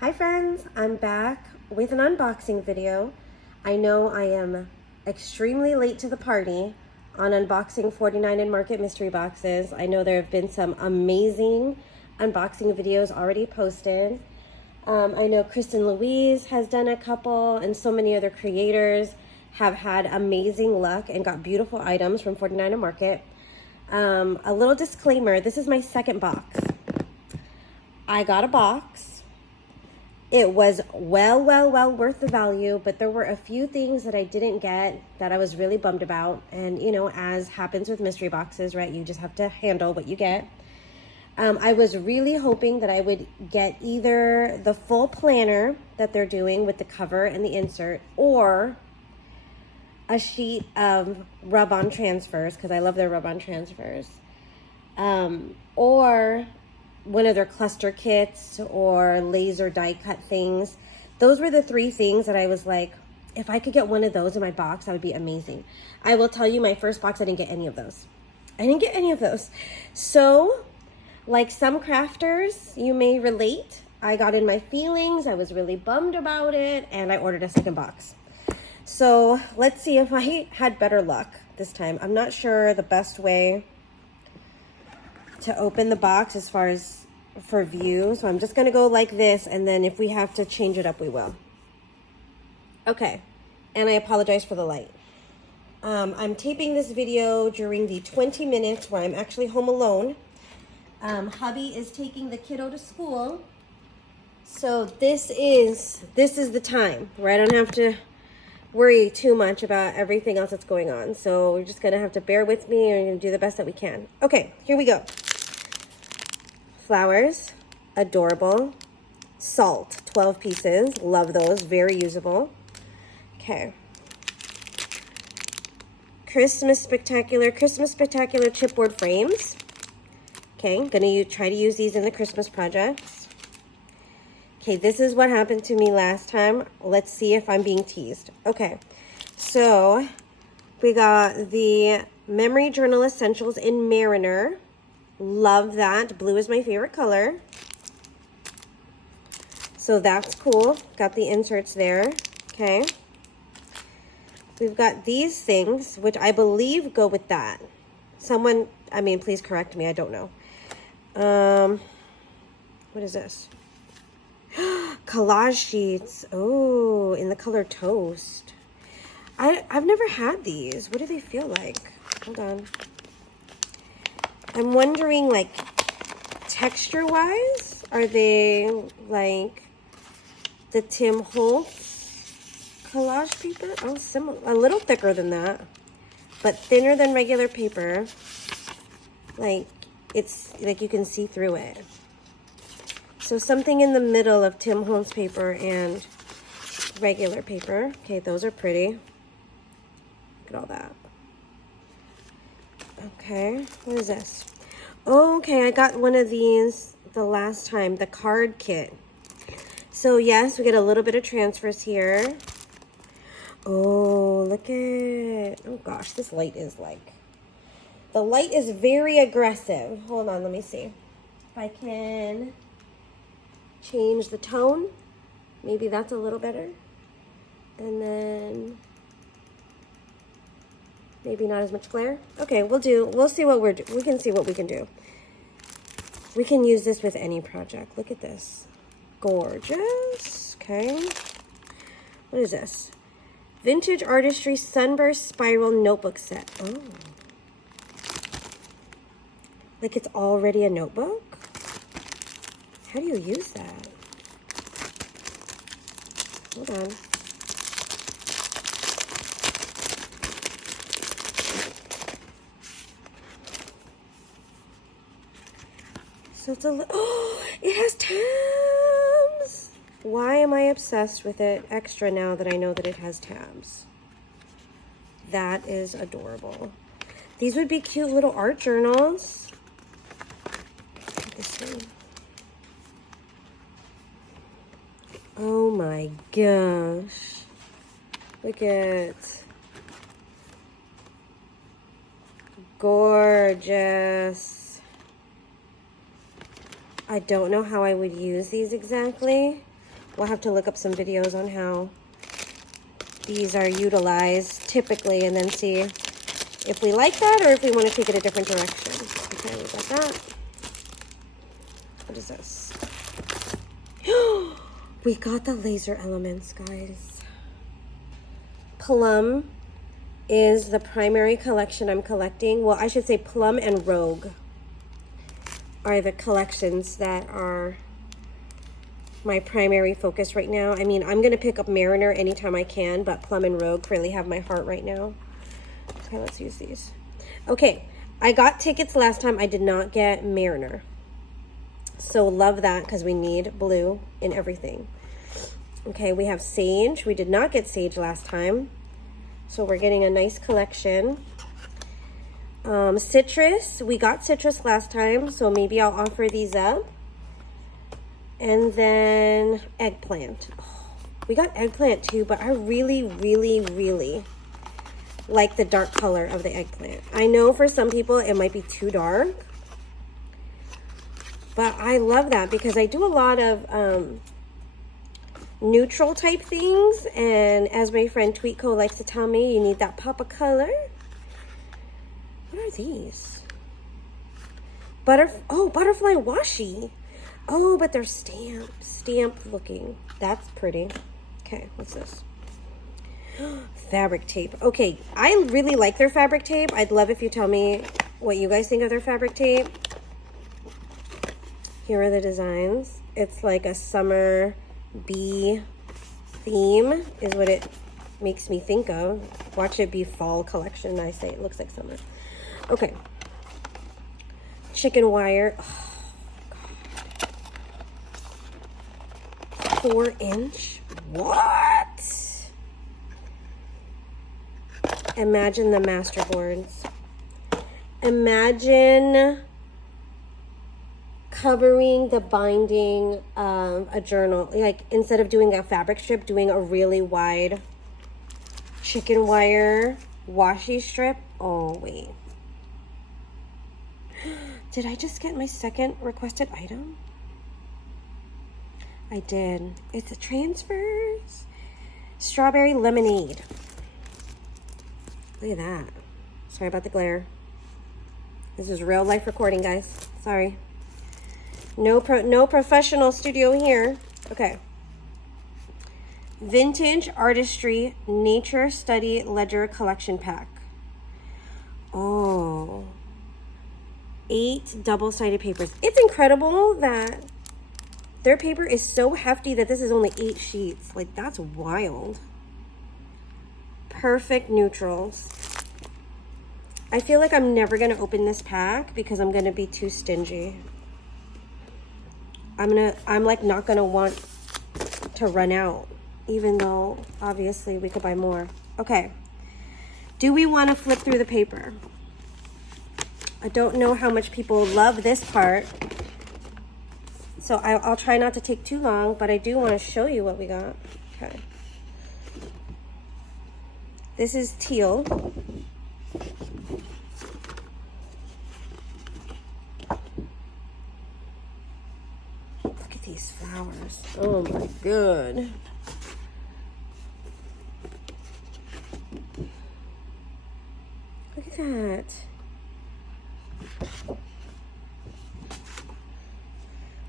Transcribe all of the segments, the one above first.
Hi friends, I'm back with an unboxing video. I know I am extremely late to the party on unboxing 49 and Market mystery boxes. I know there have been some amazing unboxing videos already posted. I know Kristen Louise has done a couple, and so many other creators have had amazing luck and got beautiful items from 49 and Market. A little disclaimer, this is my second box. I got a box. It was well worth the value, but there were a few things that I didn't get that I was really bummed about. And you know, as happens with mystery boxes, right? You just have to handle what you get. I was really hoping that I would get either the full planner that they're doing with the cover and the insert, or a sheet of rub-on transfers, because I love their rub-on transfers, or one of their cluster kits or laser die cut things. Those were the three things that I was like, if I could get one of those in my box, that would be amazing. I will tell you, my first box, I didn't get any of those. So, like some crafters, you may relate, I got in my feelings, I was really bummed about it, and I ordered a second box. So let's see if I had better luck this time. I'm not sure the best way to open the box as far as for view. So I'm just gonna go like this, and then if we have to change it up, we will. Okay, and I apologize for the light. I'm taping this video during the 20 minutes where I'm actually home alone. Hubby is taking the kiddo to school. So this is the time where I don't have to worry too much about everything else that's going on. So we're just gonna have to bear with me and do the best that we can. Okay, here we go. Flowers, adorable. Salt, 12 pieces, love those, very usable. Okay. Christmas Spectacular chipboard frames. Okay, gonna try to use these in the Christmas projects. Okay, this is what happened to me last time. Let's see if I'm being teased. Okay, so we got the Memory Journal Essentials in Mariner. Love that. Blue is my favorite color. So that's cool. Got the inserts there. Okay. We've got these things, which I believe go with that. Someone, please correct me. I don't know. What is this? Collage sheets. Oh, in the color Toast. I've never had these. What do they feel like? Hold on. I'm wondering, like, texture-wise, are they like the Tim Holtz collage paper? Oh, similar, a little thicker than that, but thinner than regular paper. Like, it's like you can see through it. So something in the middle of Tim Holtz paper and regular paper. Okay, those are pretty. Look at all that. Okay, what is this? Oh, okay, I got one of these the last time, the card kit. So yes, we get a little bit of transfers here. Oh, look at, oh gosh, this light is like, the light is very aggressive. Hold on, let me see. If I can change the tone, maybe that's a little better. And then maybe not as much glare. Okay, we'll see what we can see what we can do. We can use this with any project. Look at this. Gorgeous. Okay. What is this? Vintage Artistry Sunburst Spiral Notebook Set. Oh. Like it's already a notebook? How do you use that? Hold on. So it's oh, it has tabs. Why am I obsessed with it extra now that I know that it has tabs? That is adorable. These would be cute little art journals. This one. Oh my gosh. Look at, gorgeous. I don't know how I would use these exactly, We'll have to look up some videos on how these are utilized typically and then see if we like that or if we want to take it a different direction. Okay, we got that. What is this? We got the laser elements, guys. Plum is the primary collection I'm collecting. Well, I should say Plum and Rogue are the collections that are my primary focus right now. I mean, I'm going to pick up Mariner anytime I can, but Plum and Rogue really have my heart right now. Okay, let's use these. Okay, I got tickets last time. I did not get Mariner. So love that because we need blue in everything. Okay, we have Sage. We did not get Sage last time. So we're getting a nice collection. Citrus. We got Citrus last time, so maybe I'll offer these up. And then Eggplant. Oh, we got Eggplant too, but I really, really, really like the dark color of the Eggplant. I know for some people it might be too dark, but I love that because I do a lot of neutral type things, and as my friend Tweetco likes to tell me, you need that pop of color. What are these? Butterfly washi. Oh, but they're stamp looking. That's pretty. Okay, what's this? Fabric tape. Okay, I really like their fabric tape. I'd love if you tell me what you guys think of their fabric tape. Here are the designs. It's like a summer bee theme is what it makes me think of. Watch it be fall collection. I say it looks like summer. Okay. Chicken wire. Oh, 4-inch. What? Imagine the masterboards. Imagine covering the binding of a journal, like instead of doing a fabric strip, doing a really wide chicken wire washi strip. Oh wait, did I just get my second requested item? I did. It's a transfers. Strawberry lemonade. Look at that. Sorry about the glare. This is real life recording, guys. Sorry. No professional studio here. Okay. Vintage Artistry Nature Study Ledger Collection Pack. Oh. 8 double-sided papers. It's incredible that their paper is so hefty that this is only 8 sheets. Like, that's wild. Perfect neutrals. I feel like I'm never going to open this pack because I'm going to be too stingy. I'm like not going to want to run out, even though obviously we could buy more. Okay. Do we want to flip through the paper? I don't know how much people love this part. So I'll try not to take too long, but I do want to show you what we got. Okay. This is teal. Look at these flowers. Oh my God. Look at that.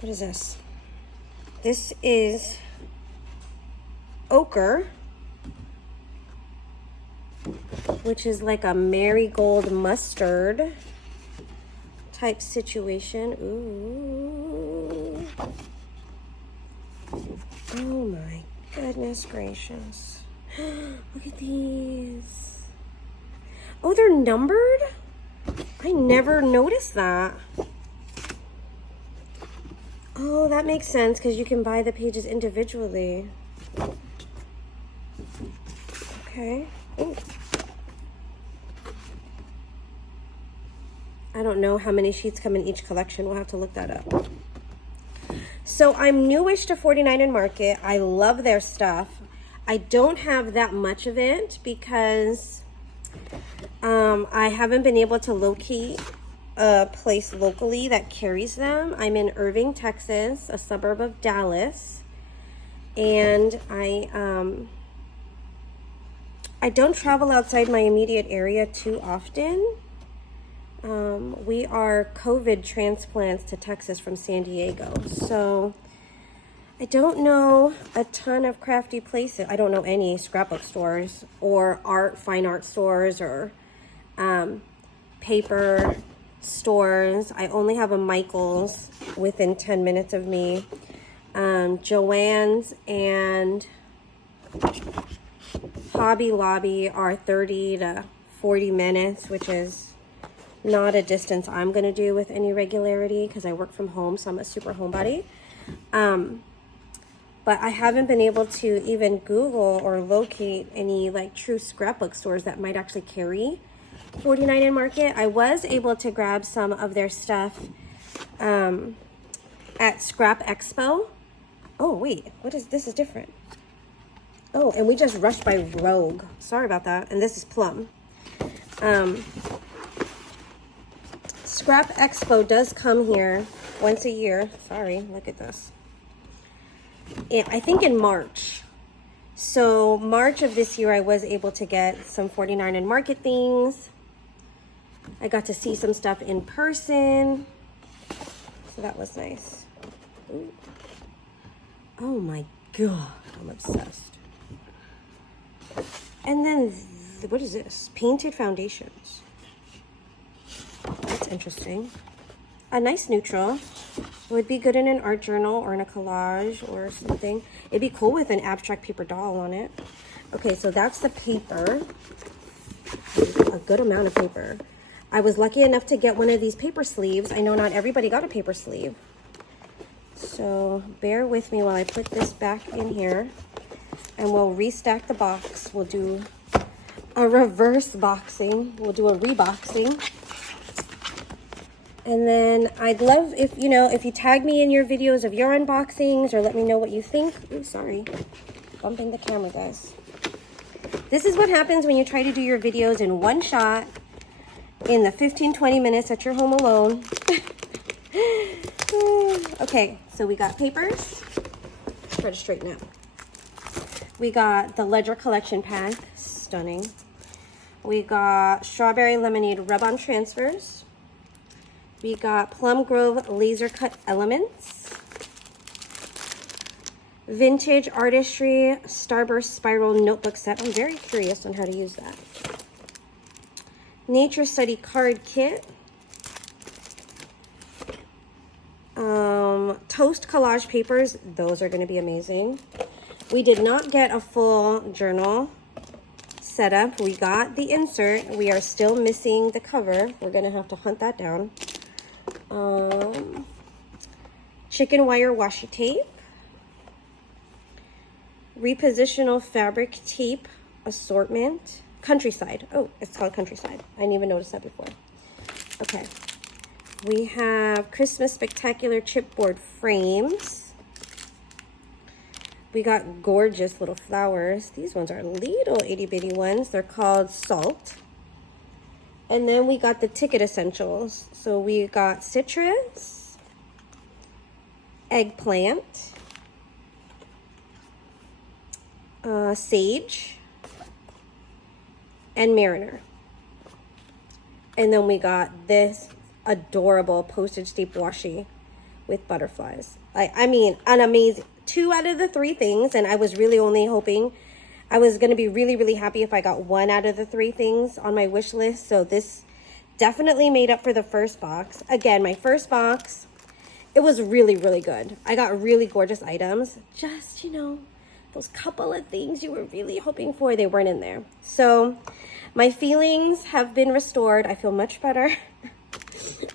What is this? This is ochre, which is like a marigold mustard type situation. Ooh. Oh my goodness gracious. Look at these. Oh, they're numbered? I never noticed that. Oh, that makes sense because you can buy the pages individually. Okay. Ooh. I don't know how many sheets come in each collection. We'll have to look that up. So I'm newish to 49 and Market. I love their stuff. I don't have that much of it because I haven't been able to locate a place locally that carries them. I'm in Irving, Texas, a suburb of Dallas, And I don't travel outside my immediate area too often. We are COVID transplants to Texas from San Diego. So I don't know a ton of crafty places. I don't know any scrapbook stores or fine art stores or paper stores. I only have a Michael's within 10 minutes of me. Joann's and Hobby Lobby are 30 to 40 minutes, which is not a distance I'm going to do with any regularity because I work from home, so I'm a super homebody. But I haven't been able to even Google or locate any like true scrapbook stores that might actually carry 49 in Market. I was able to grab some of their stuff at Scrap Expo. Oh wait, this is different. Oh, and we just rushed by Rogue. Sorry about that. And this is Plum. Scrap Expo does come here once a year. Sorry, look at this. I think in March. So March of this year, I was able to get some 49 in Market things. I got to see some stuff in person. So that was nice. Ooh. Oh my God, I'm obsessed. And then, what is this? Painted foundations. That's interesting. A nice neutral. Would be good in an art journal or in a collage or something. It'd be cool with an abstract paper doll on it. Okay, so that's the paper. A good amount of paper. I was lucky enough to get one of these paper sleeves. I know not everybody got a paper sleeve. So bear with me while I put this back in here. And we'll restack the box. We'll do a reverse boxing. We'll do a reboxing. And then I'd love if you tag me in your videos of your unboxings or let me know what you think. Ooh, sorry. Bumping the camera, guys. This is what happens when you try to do your videos in one shot in the 15-20 minutes that you're home alone. Okay, so we got papers. Try to straighten out. We got the Ledger Collection Pack, stunning. We got Strawberry Lemonade Rub-On Transfers. We got Plum Grove Laser Cut Elements. Vintage Artistry Starburst Spiral Notebook Set. I'm very curious on how to use that. Nature Study Card Kit. Toast collage papers. Those are going to be amazing. We did not get a full journal setup. We got the insert. We are still missing the cover. We're going to have to hunt that down. Chicken wire washi tape. Repositional fabric tape assortment. Countryside. Oh, it's called Countryside. I didn't even notice that before. Okay. We have Christmas Spectacular chipboard frames. We got gorgeous little flowers. These ones are little itty bitty ones. They're called Salt. And then we got the ticket essentials. So we got citrus, eggplant, sage, and mariner. And then we got this adorable postage stamp washi with butterflies. I mean, an amazing 2 out of the 3 things, and I was really only hoping I was going to be really, really happy if I got 1 out of the 3 things on my wish list. So this definitely made up for the first box. Again, my first box, it was really, really good. I got really gorgeous items. Just, those couple of things you were really hoping for, they weren't in there. So my feelings have been restored. I feel much better.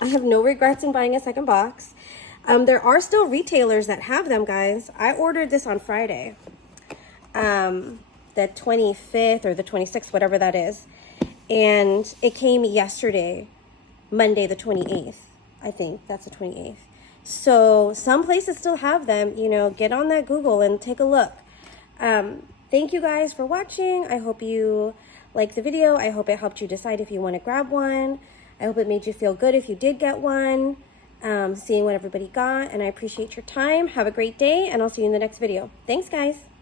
I have no regrets in buying a second box. There are still retailers that have them, guys. I ordered this on Friday, the 25th or the 26th, whatever that is. And it came yesterday, Monday, the 28th. I think that's the 28th. So some places still have them. Get on that Google and take a look. Thank you guys for watching. I hope you liked the video. I hope it helped you decide if you want to grab one. I hope it made you feel good if you did get one. seeing what everybody got, and I appreciate your time. Have a great day, and I'll see you in the next video. Thanks, guys.